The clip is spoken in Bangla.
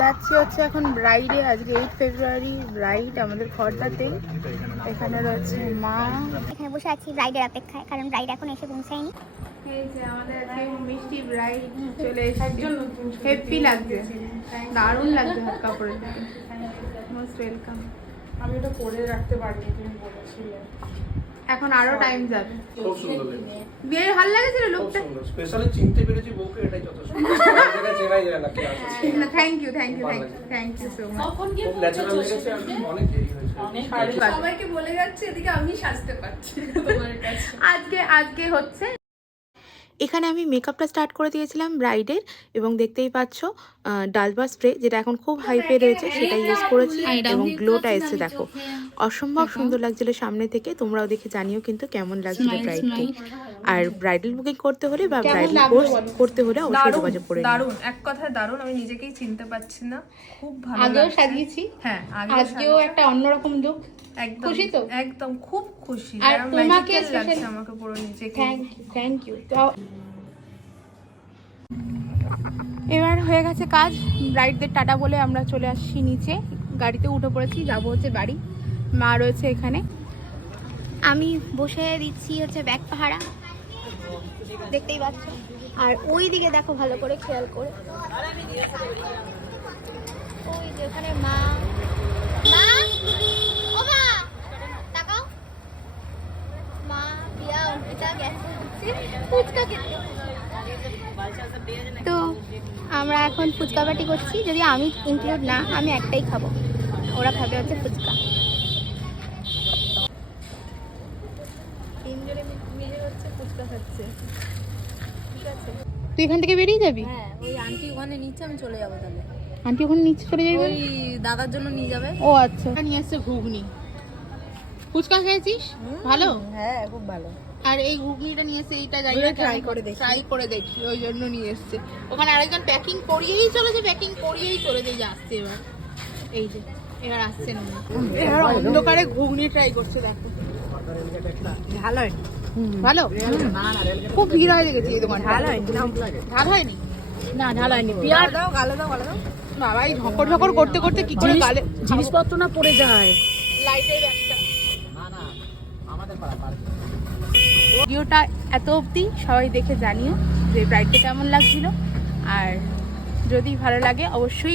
যাচ্ছি হচ্ছে এখন ব্রাইডে। আজকে 8 ফেব্রুয়ারি ব্রাইড আমাদের খড়দাতে। এখানে রয়েছে মা। এখানে বসে আছি ব্রাইডের অপেক্ষায়, কারণ ব্রাইড এখন এসে পৌঁছায়নি। এই যে আমাদের আজকে মিষ্টি ব্রাইড চলে এসেছে। হ্যাপি লাগছে, দারুণ লাগছে হাত কাপড়ের। Most welcome. আমি এটা পরে রাখতে পারিনি, তুমি বলেছিলে। এখন আরো টাইম যাবে। খুব সুন্দর লাগছে। বিয়ে ভালো লাগছিল খুব লোকটা। সুন্দর। স্পেশালি চিনতে পেরেছি বউকে, এটাই যথেষ্ট। জায়গায় চেনাই যায় না কে আছে। Thank you so much. খুব ন্যাচারাল লেগেছে আর অনেক দেরি হয়েছে। সবাইকে বলে যাচ্ছে, এদিকে আমি সাজতে পারছি তোমার কাছে। আজকে হচ্ছে এখানে আমি মেকআপটা স্টার্ট করে দিয়েছিলাম ব্রাইডের, এবং দেখতেই পাচ্ছ ডালবা স্প্রে যেটা এখন খুব হাইপে রয়েছে সেটা ইউজ করেছি, এবং গ্লোটা এসছে দেখো, অসম্ভব সুন্দর লাগছিল সামনে থেকে। তোমরাও দেখে জানিও কিন্তু কেমন লাগছিল ব্রাইডকে। আর ব্রাইডাল বুকিং করতে হলে বা ব্রাইডাল কোর্স করতে হলে অবশ্যই যোগাযোগ করে নিও। দারুণ, এক কথায় দারুণ। আমি নিজেকেই চিনতে পারছি না, খুব ভালো আগেও লাগছে। সাজিয়েছি, হ্যাঁ আজকেও একটা অন্যরকম লুক। একদম খুশি তো? একদম খুব খুশি। আর তোমাকে লাগছে আমাকে পুরো নিজেকে। Thank you. এবার হয়ে গেছে কাজ, ব্রাইডদের টাটা বলে আমরা চলে আসছি নিচে, গাড়িতে উঠে পড়েছি, যাবো হচ্ছে বাড়ি। মা রয়েছে এখানে, আমি বসে দিচ্ছি হচ্ছে ব্যাগ পাহারা, দেখতেই পাচ্ছ। আর ওই দিকে দেখো ভালো করে খেয়াল করে, ওই যে ওখানে মা। মা, ও মা, তাকাও। মা পিয়া অর্পিতা গেছে ফুচকা খেতে। তো আমরা এখন ফুচকা পার্টি করছি, যদি আমি ইনক্লুড না, আমি একটাই খাবো, ওরা খাবে হচ্ছে ফুচকা। তিনজনে মিলে হচ্ছে ফুচকা খাচ্ছে। ঠিক আছে, তুই এখান থেকে বেরিয়ে যাবি? হ্যাঁ ওই আন্টি ওখানে নিচ্ছে, আমি চলে যাবো তাহলে। আন্টি ওখানে নিচে চলে যাবি? ওই দাদার জন্য নিয়ে যাবে। ও আচ্ছা, নিয়ে আসছে ঘুগনি। ফুচকা খেয়েছিস? ভালো? হ্যাঁ খুব ভালো। আর এই ঘুগনিটা নিয়ে এসে এইটা জানি না, ট্রাই করে দেখি। ট্রাই করে দেখি, ওই জন্য নিয়ে এসছে। ওখানে আরেকজন প্যাকিং করিয়েই চলেছে, যে আসছে এবার। এই যে এবার আসছে না, এবার অন্ধকারে ঘুগনি ট্রাই করছে, দেখো ভালো ভালো। খুব ভিড় হয়ে গেছে এই দোকানে। ভালো হয়নি, ঝাল হয়নি? না ঢাল হয়নি। পিয়ার দাও, গালে দাও, গালে দাও। বাবা এই ঝকর ঝকর করতে করতে কি করে গালে জিনিসপত্র না পড়ে যায়। লাইটের একটা। ভিডিওটা এত অবধি, সবাই দেখে জানিও যে ব্রাইডটা কেমন লাগছিল, আর যদি ভালো লাগে অবশ্যই